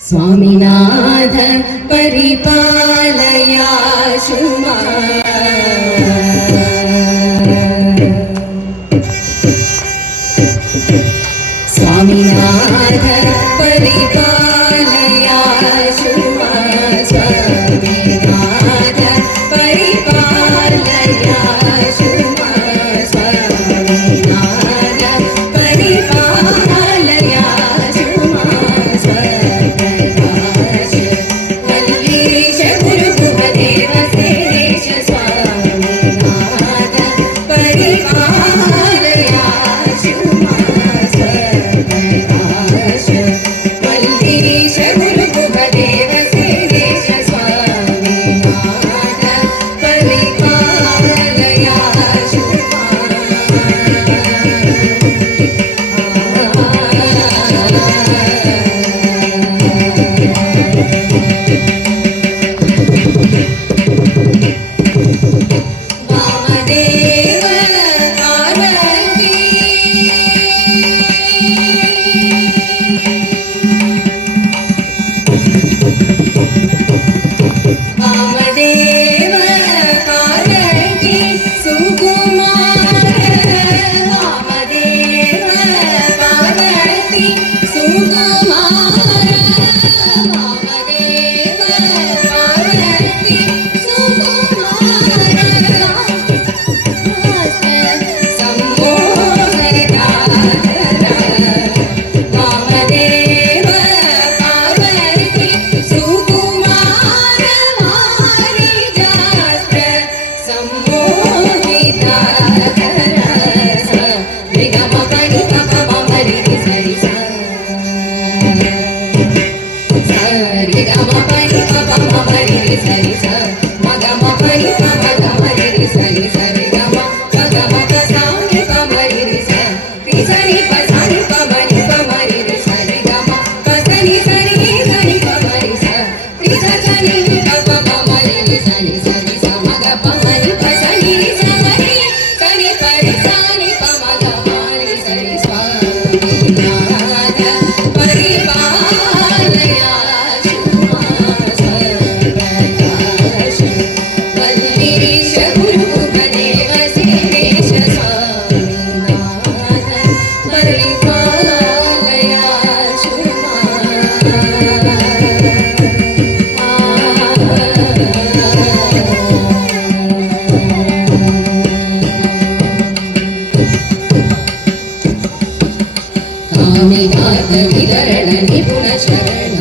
स्वामीनाथ परिपालयाशु स्वामीनाथ परिपालयाशु स्वामीनाथ परिपालयाशु स्वामीनाथ परिपालयाशु वल्लीश गुरुभुवदेव सेवेश स्वामीनाथ परिपालयाशु वल्लीश गुरुभुवदेव सेवेश स्वामीनाथ परिपालयाशु वामदेव पार्वती वामदेव पार्वती सुकुमार वामदेव पार्वती सुकुमार वामदेव पार्वती सुकुमार वामदेव पार्वती सुकुमार वारिजास्त्र सम्मोहिता निगम परि पप मरि सरि सरि गम परि पप मरि सरि स मगम परि पप मरि सरि सरि गम पगम पसानि पमरि स सरि पसानि पमरि पमरि सरि गम पसनि सरि सरि पमरि स सनि पप मरि सनि सनि स मग पमरि पसनि समरि सनि परि सनि पमग मरि सरि स्वामीनाथ परिपालयाशु सर्वकाश वल्लीश गुरुभुवदेव सेवेश स्वामीनाथ परिपालयाशु कामिनाथ विदरण निपुण शरण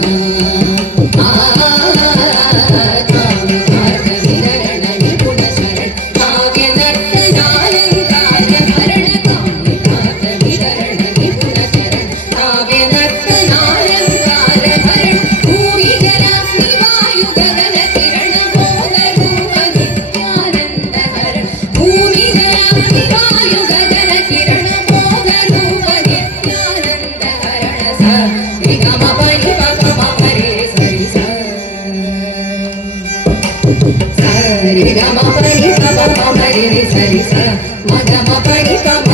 कामिनाथ विदरण निपुण शरण काव्य नर्तनालंकार भरण कामिनाथ विदरण निपुण शरण काव्य नर्तनालंकार भरण भूमि जल वायु गगन किरण बोध रूप नित्यानंद हर भूमि जल वायु गगन किरण बोध रूप नित्यानंद हरण स निगम परि पप मरि सरि स सरि गम परि पप मरि सरि स मगम परि पप